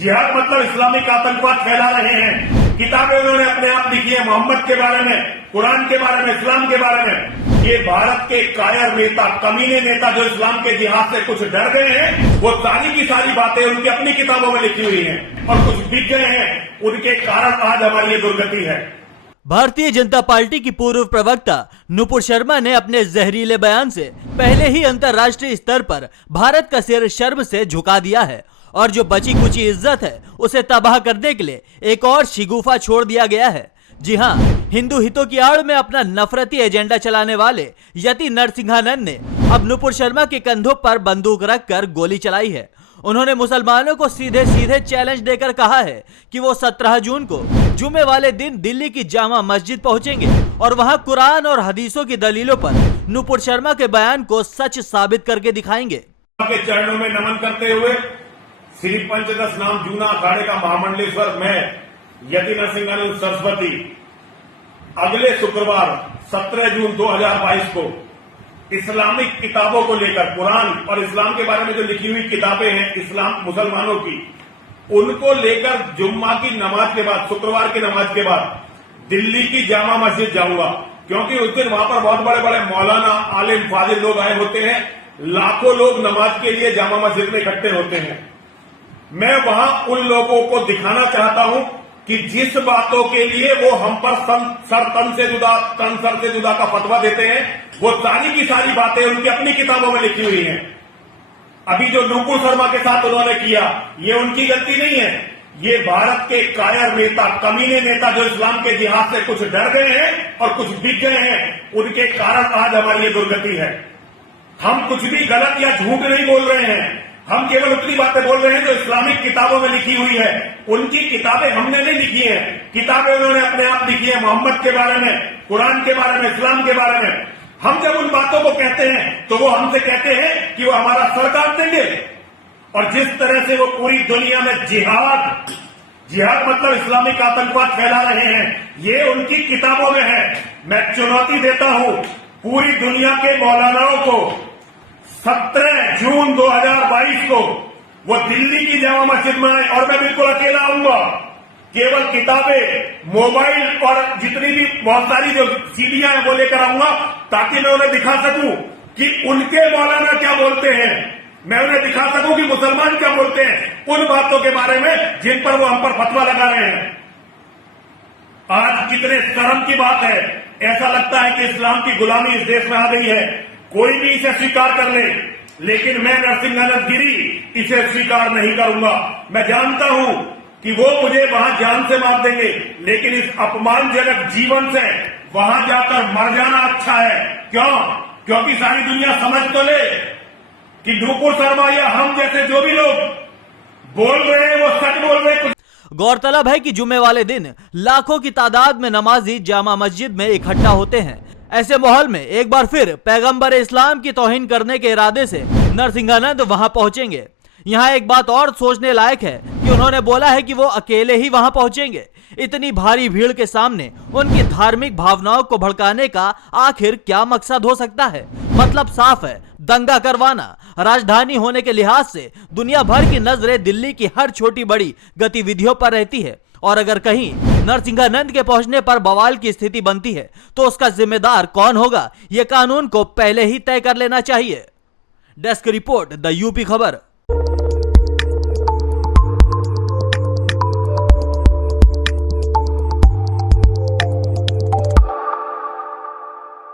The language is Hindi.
जिहाद मतलब इस्लामिक आतंकवाद फैला रहे हैं। किताबें उन्होंने अपने आप लिखी है मोहम्मद के बारे में, कुरान के बारे में, इस्लाम के बारे में। ये भारत के कायर नेता, कमीने नेता जो इस्लाम के जिहाद से कुछ डर गए हैं, वो सारी की सारी बातें उनकी अपनी किताबों में लिखी हुई हैं और कुछ बिक गए हैं। उनके कारण आज हमारी ये दुर्गति है। भारतीय जनता पार्टी की पूर्व प्रवक्ता नुपुर शर्मा ने अपने जहरीले बयान से पहले ही अंतर्राष्ट्रीय स्तर पर भारत का सिर शर्म से झुका दिया है और जो बची कुची इज्जत है उसे तबाह करने के लिए एक और शिगुफा छोड़ दिया गया है। जी हां, हिंदू हितों की आड़ में अपना नफरती एजेंडा चलाने वाले यति नरसिंहानंद ने अब नुपुर शर्मा के कंधों पर बंदूक रखकर गोली चलाई है। उन्होंने मुसलमानों को सीधे सीधे चैलेंज देकर कहा है कि वो 17 जून को जुमे वाले दिन दिल्ली की जामा मस्जिद पहुंचेंगे और वहां कुरान और हदीसों की दलीलों पर नुपुर शर्मा के बयान को सच साबित करके दिखाएंगे। के चरणों में नमन करते हुए श्री पंचदश नाम जूना अखाड़े का महामंडलेश्वर मैं यति नरसिंहानंद सरस्वती अगले शुक्रवार 17 जून 2022 को इस्लामिक किताबों को लेकर, कुरान और इस्लाम के बारे में जो लिखी हुई किताबें हैं इस्लाम मुसलमानों की, उनको लेकर जुम्मा की नमाज के बाद, शुक्रवार की नमाज के बाद दिल्ली की जामा मस्जिद जाऊंगा। क्योंकि उस दिन वहां पर बहुत बड़े बड़े मौलाना, आलिम, फाजिल लोग आए होते हैं। लाखों लोग नमाज के लिए जामा मस्जिद में इकट्ठे होते हैं। मैं वहां उन लोगों को दिखाना चाहता हूं कि जिस बातों के लिए वो हम पर तन सर से जुदा का फतवा देते हैं, वो सारी की सारी बातें उनकी अपनी किताबों में लिखी हुई हैं। अभी जो नुपुर शर्मा के साथ उन्होंने किया, ये उनकी गलती नहीं है। ये भारत के कायर नेता, कमीने नेता जो इस्लाम के जिहाद से कुछ डर गए हैं और कुछ बिक गए हैं, उनके कारण आज हमारी ये दुर्गति है। हम कुछ भी गलत या झूठ नहीं बोल रहे हैं। हम केवल उतनी बातें बोल रहे हैं जो इस्लामिक किताबों में लिखी हुई है। उनकी किताबें हमने नहीं लिखी हैं। किताबें उन्होंने अपने आप लिखी है मोहम्मद के बारे में, कुरान के बारे में, इस्लाम के बारे में। हम जब उन बातों को कहते हैं तो वो हमसे कहते हैं कि वो हमारा सर काट देंगे। और जिस तरह से वो पूरी दुनिया में जिहाद मतलब इस्लामिक आतंकवाद फैला रहे हैं, ये उनकी किताबों में है। मैं चुनौती देता हूं पूरी दुनिया के मौलानाओं को, 17 जून 2022 को वो दिल्ली की जामा मस्जिद में आए और मैं बिल्कुल अकेला आऊंगा। केवल किताबें, मोबाइल और जितनी भी बहुत सारी जो सीढ़ियां हैं वो लेकर आऊंगा, ताकि मैं उन्हें दिखा सकूं कि उनके मौलाना क्या बोलते हैं। मैं उन्हें दिखा सकूं कि मुसलमान क्या बोलते हैं उन बातों के बारे में जिन पर वो हम पर फतवा लगा रहे हैं। आज कितने शर्म की बात है। ऐसा लगता है कि इस्लाम की गुलामी इस देश में आ गई है। कोई भी इसे स्वीकार कर ले, लेकिन मैं नरसिंहानंद गिरी इसे स्वीकार नहीं करूंगा। मैं जानता हूं कि वो मुझे वहां जान से मार देंगे, लेकिन इस अपमानजनक जीवन से वहां जाकर मर जाना अच्छा है। क्यों? क्योंकि सारी दुनिया समझ तो ले कि नुपुर शर्मा या हम जैसे जो भी लोग बोल रहे हैं वो सच बोल रहे हैं। गौरतलब है कि जुमे वाले दिन लाखों की तादाद में नमाजी जामा मस्जिद में इकट्ठा होते हैं। ऐसे माहौल में एक बार फिर पैगंबर इस्लाम की तौहीन करने के इरादे से नरसिंहानंद वहां पहुंचेंगे। यहाँ एक बात और सोचने लायक है कि उन्होंने बोला है कि वो अकेले ही वहां पहुंचेंगे। इतनी भारी भीड़ के सामने उनकी धार्मिक भावनाओं को भड़काने का आखिर क्या मकसद हो सकता है? मतलब साफ है, दंगा करवाना। राजधानी होने के लिहाज से दुनिया भर की नजरें दिल्ली की हर छोटी बड़ी गतिविधियों पर रहती है और अगर कहीं नरसिंहानंद के पहुंचने पर बवाल की स्थिति बनती है तो उसका जिम्मेदार कौन होगा, यह कानून को पहले ही तय कर लेना चाहिए। डेस्क रिपोर्ट, द यूपी खबर।